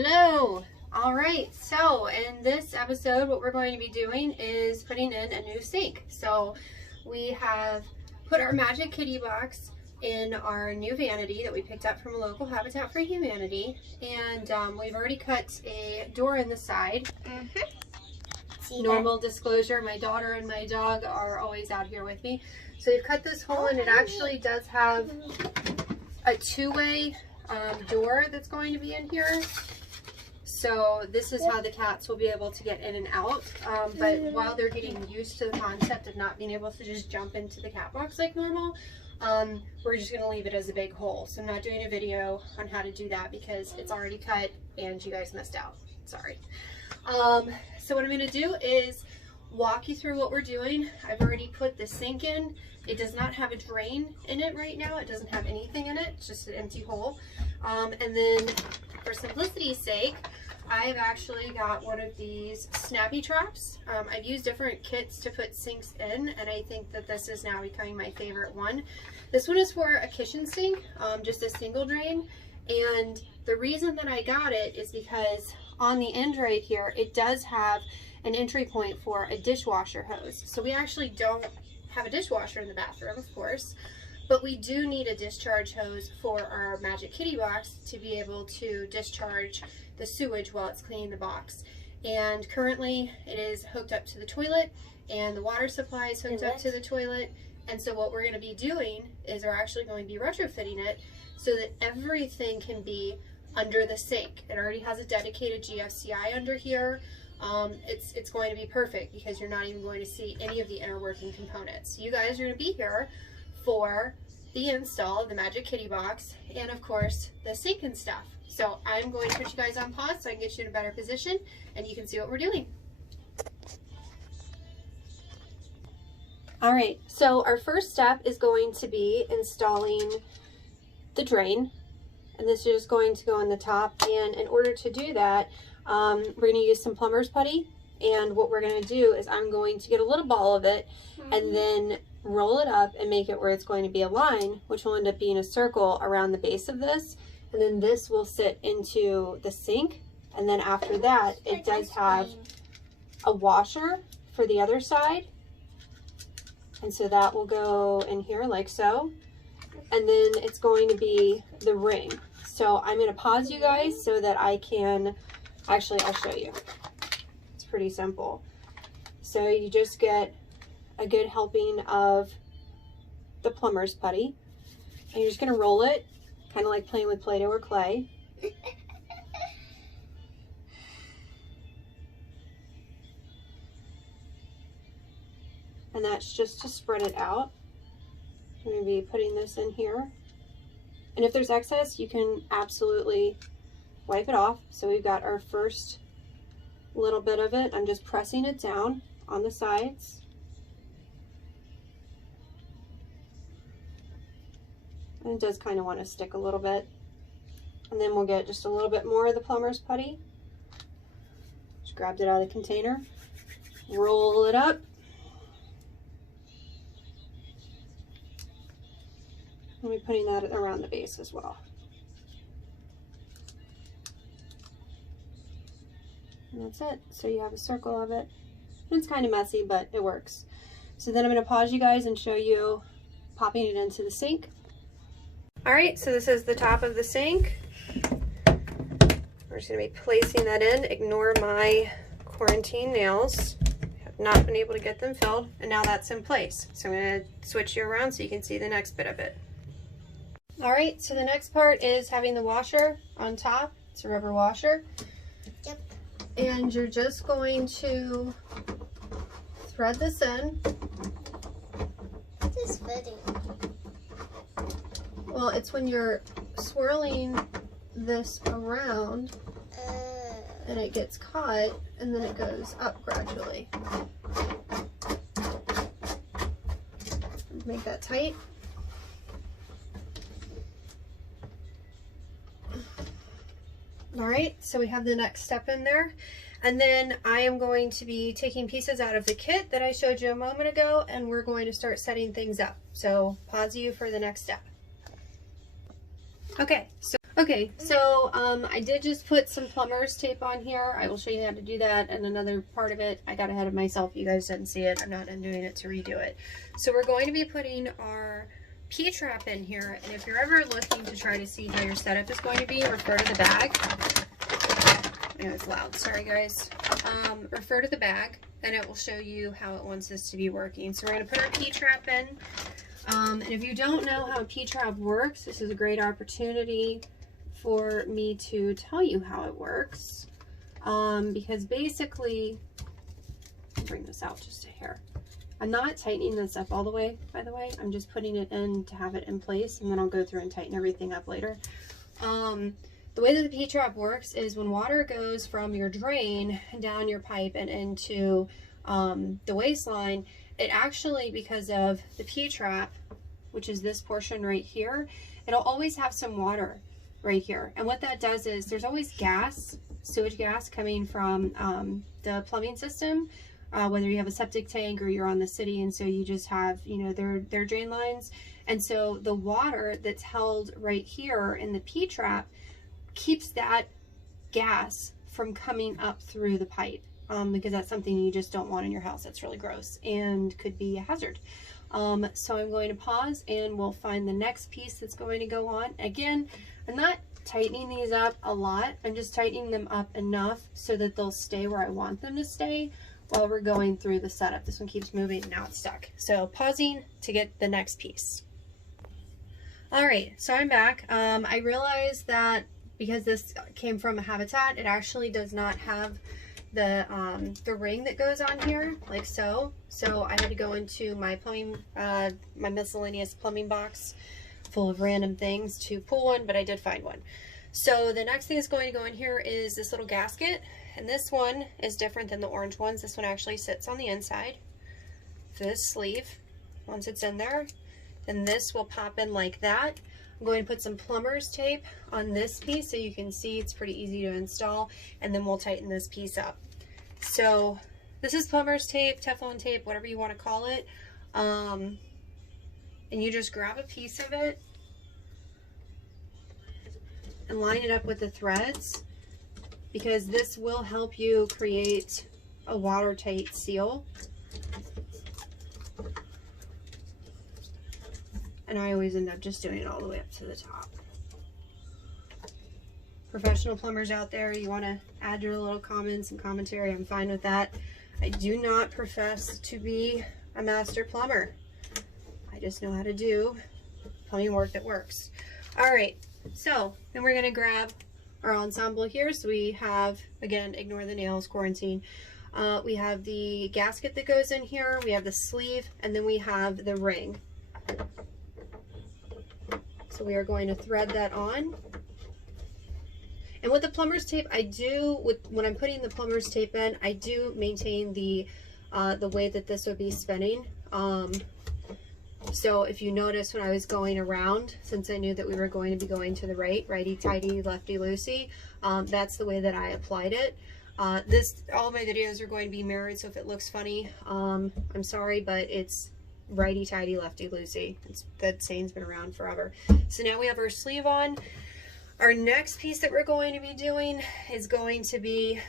Hello! Alright, so in this episode what we're going to be doing is putting in a new sink. So we have put our Magic Kitty box in our new vanity that we picked up from a local Habitat for Humanity, and we've already cut a door in the side. Normal disclosure, my daughter and my dog are always out here with me. So we've cut this hole, and it actually does have a two-way door that's going to be in here. So this is how the cats will be able to get in and out, but while they're getting used to the concept of not being able to just jump into the cat box like normal, we're just going to leave it as a big hole. So I'm not doing a video on how to do that because it's already cut and you guys missed out. Sorry. So what I'm going to do is walk you through what we're doing. I've already put the sink in. It does not have a drain in it right now. It doesn't have anything in it. It's just an empty hole. And then for simplicity's sake, I've actually got one of these snappy traps. I've used different kits to put sinks in, and I think that this is now becoming my favorite one. This one is for a kitchen sink, just a single drain. And the reason that I got it is because on the end right here, it does have an entry point for a dishwasher hose. So we actually don't have a dishwasher in the bathroom, of course, but we do need a discharge hose for our Magic Kitty box to be able to discharge the sewage while it's cleaning the box. And currently it is hooked up to the toilet, and the water supply is hooked up to the toilet. And so what we're going to be doing is we're actually going to be retrofitting it so that everything can be under the sink. It already has a dedicated GFCI under here. It's going to be perfect because you're not even going to see any of the inner working components. You guys are going to be here for the install of the Magic Kitty box and of course the sink and stuff. So I'm going to put you guys on pause so I can get you in a better position and you can see what we're doing. Alright, so our first step is going to be installing the drain, and this is just going to go on the top. And in order to do that, we're going to use some plumber's putty, and what we're going to do is I'm going to get a little ball of it and then roll it up and make it where it's going to be a line, which will end up being a circle around the base of this, and then this will sit into the sink. And then after that, it does have a washer for the other side, and so that will go in here like so, and then it's going to be the ring. So I'm going to pause you guys so that I can actually, I'll show you. It's pretty simple. So you just get a good helping of the plumber's putty, and you're just going to roll it, kind of like playing with Play-Doh or clay. And that's just to spread it out. I'm going to be putting this in here. And if there's excess, you can absolutely wipe it off. So we've got our first little bit of it. I'm just pressing it down on the sides. And it does kind of want to stick a little bit. And then we'll get just a little bit more of the plumber's putty. Just grabbed it out of the container. Roll it up. I'll be putting that around the base as well. And that's it. So you have a circle of it. It's kind of messy, but it works. So then I'm going to pause you guys and show you popping it into the sink. Alright, so this is the top of the sink. We're just going to be placing that in. Ignore my quarantine nails. Have not been able to get them filled, and now that's in place. So I'm going to switch you around so you can see the next bit of it. Alright, so the next part is having the washer on top. It's a rubber washer. Yep. And you're just going to thread this in. What is threading? Well, it's when you're swirling this around and it gets caught and then it goes up gradually. Make that tight. Alright, so we have the next step in there. And then I am going to be taking pieces out of the kit that I showed you a moment ago, and we're going to start setting things up. So pause you for the next step. Okay, Okay, so I did just put some plumber's tape on here. I will show you how to do that. And another part of it, I got ahead of myself. You guys didn't see it. I'm not undoing it to redo it. So we're going to be putting our P-trap in here. And if you're ever looking to try to see how your setup is going to be, refer to the bag. I know it's loud. Sorry, guys. Refer to the bag, and it will show you how it wants this to be working. So we're going to put our P-trap in. And if you don't know how a P-trap works, this is a great opportunity for me to tell you how it works, because basically, I'll bring this out just a hair. I'm not tightening this up all the way, by the way. I'm just putting it in to have it in place, and then I'll go through and tighten everything up later. The way that the P-trap works is when water goes from your drain down your pipe and into the waistline, it actually, because of the P-trap, which is this portion right here, it'll always have some water right here. And what that does is there's always gas, sewage gas, coming from the plumbing system, whether you have a septic tank or you're on the city, and so you just have, you know, their drain lines. And so the water that's held right here in the P-trap keeps that gas from coming up through the pipe, because that's something you just don't want in your house. That's really gross and could be a hazard. So I'm going to pause and we'll find the next piece that's going to go on. Again, I'm not tightening these up a lot. I'm just tightening them up enough so that they'll stay where I want them to stay while we're going through the setup. This one keeps moving, now it's stuck. So pausing to get the next piece. All right, so I'm back. I realized that because this came from a Habitat, it actually does not have the ring that goes on here, like so. So I had to go into my plumbing, my miscellaneous plumbing box full of random things to pull one, but I did find one. So the next thing that's going to go in here is this little gasket, and this one is different than the orange ones. This one actually sits on the inside for this sleeve. Once it's in there, then this will pop in like that. I'm going to put some plumber's tape on this piece so you can see it's pretty easy to install, and then we'll tighten this piece up. So this is plumber's tape, Teflon tape, whatever you want to call it. And you just grab a piece of it and line it up with the threads, because this will help you create a watertight seal. And I always end up just doing it all the way up to the top. Professional plumbers out there, you want to add your little comments and commentary, I'm fine with that. I do not profess to be a master plumber. I just know how to do plumbing work that works. All right, so then we're going to grab our ensemble here. So we have, again, ignore the nails, quarantine. We have the gasket that goes in here, we have the sleeve, and then we have the ring. So we are going to thread that on. And with the plumber's tape, I do, when I'm putting the plumber's tape in, I do maintain the way that this would be spinning. So if you notice when I was going around, since I knew that we were going to be going to the right, righty-tighty, lefty-loosey, that's the way that I applied it. All of my videos are going to be mirrored, so if it looks funny, I'm sorry, but it's righty-tighty, lefty-loosey. That saying's been around forever. So now we have our sleeve on. Our next piece that we're going to be doing is going to be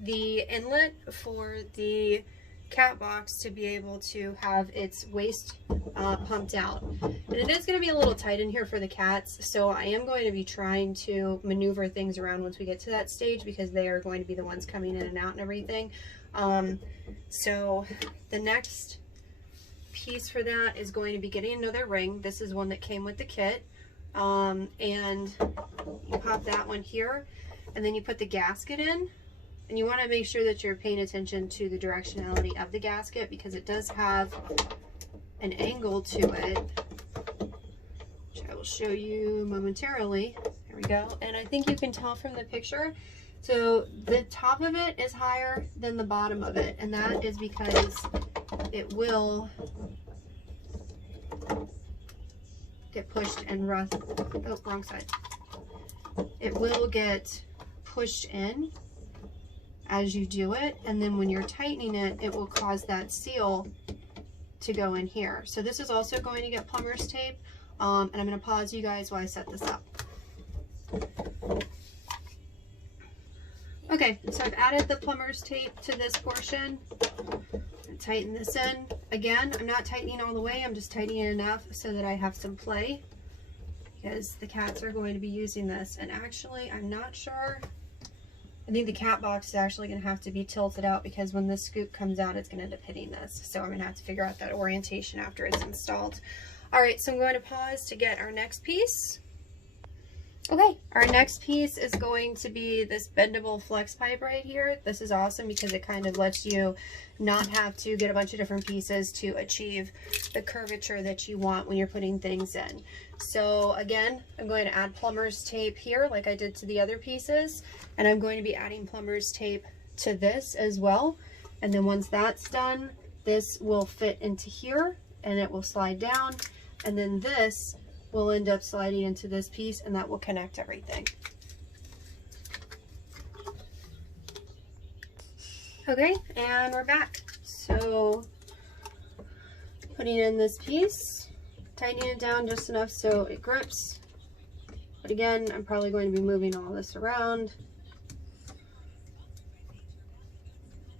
the inlet for the cat box to be able to have its waste pumped out. And it is going to be a little tight in here for the cats, so I am going to be trying to maneuver things around once we get to that stage, because they are going to be the ones coming in and out and everything. So the next piece for that is going to be getting another ring. This is one that came with the kit. And you pop that one here, and then you put the gasket in, and you want to make sure that you're paying attention to the directionality of the gasket, because it does have an angle to it, which I will show you momentarily. There we go. And I think you can tell from the picture, so the top of it is higher than the bottom of it, and that is because it will get pushed and rust. Oh, wrong side. It will get pushed in as you do it, and then when you're tightening it, it will cause that seal to go in here. So this is also going to get plumber's tape, and I'm going to pause you guys while I set this up. Okay, so I've added the plumber's tape to this portion. Tighten this in. Again, I'm not tightening all the way, I'm just tightening enough so that I have some play, because the cats are going to be using this. And actually, I'm not sure. I think the cat box is actually going to have to be tilted out, because when this scoop comes out, it's going to end up hitting this. So I'm going to have to figure out that orientation after it's installed. All right, so I'm going to pause to get our next piece. Okay, our next piece is going to be this bendable flex pipe right here. This is awesome because it kind of lets you not have to get a bunch of different pieces to achieve the curvature that you want when you're putting things in. So again, I'm going to add plumber's tape here like I did to the other pieces, and I'm going to be adding plumber's tape to this as well. And then once that's done, this will fit into here and it will slide down, and then this will end up sliding into this piece, and that will connect everything. Okay, and we're back. So putting in this piece, tightening it down just enough so it grips. But again, I'm probably going to be moving all this around.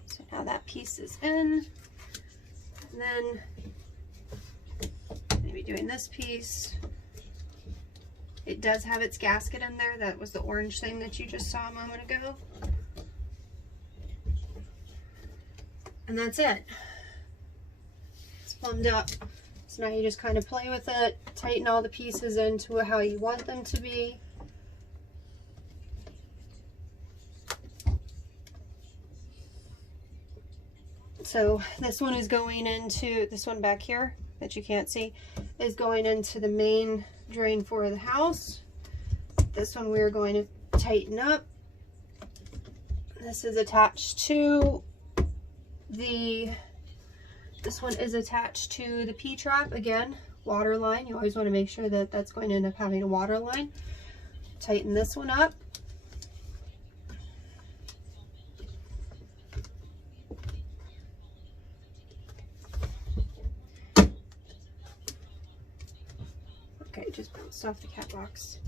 So now that piece is in, and then maybe doing this piece. It does have its gasket in there. That was the orange thing that you just saw a moment ago. And that's it. It's plumbed up. So now you just kind of play with it, tighten all the pieces into how you want them to be. So this one is going into, this one back here that you can't see, is going into the main drain for the house. This one we're going to tighten up. This is attached to the, this one is attached to the P-trap. Again, water line. You always want to make sure that that's going to end up having a water line. Tighten this one up. Okay, just bounced off the cat box.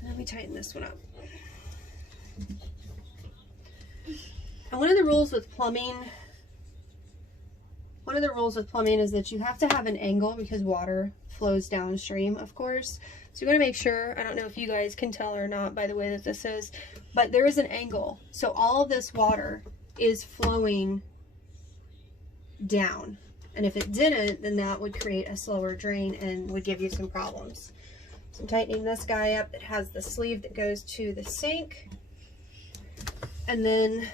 And then we tighten this one up. And one of the rules with plumbing is that you have to have an angle, because water flows downstream, of course. So you want to make sure, I don't know if you guys can tell or not by the way that this is, but there is an angle. So all of this water is flowing down. And if it didn't, then that would create a slower drain and would give you some problems. So I'm tightening this guy up. It has the sleeve that goes to the sink. And then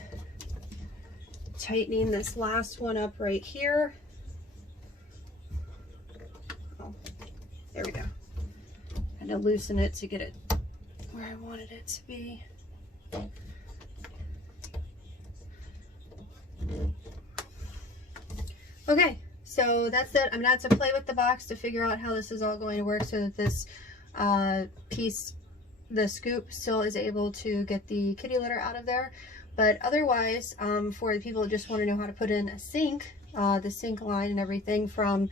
tightening this last one up right here. Oh, there we go. And to loosen it to get it where I wanted it to be. Okay, so that's it. I'm gonna have to play with the box to figure out how this is all going to work so that this piece, the scoop, still is able to get the kitty litter out of there. But otherwise, for the people that just want to know how to put in a sink, the sink line and everything from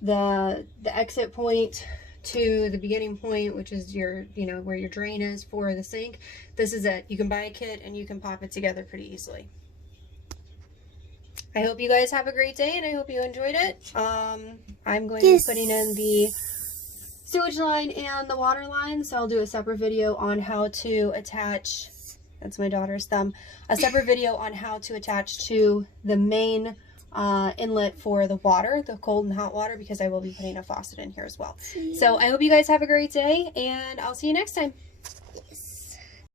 the exit point to the beginning point, which is your, you know, where your drain is for the sink, this is it. You can buy a kit and you can pop it together pretty easily. I hope you guys have a great day and I hope you enjoyed it. I'm going to be putting in the sewage line and the water line, so I'll do a separate video on how to attach, that's my daughter's thumb, a separate video on how to attach to the main inlet for the water, the cold and hot water, because I will be putting a faucet in here as well. So I hope you guys have a great day and I'll see you next time.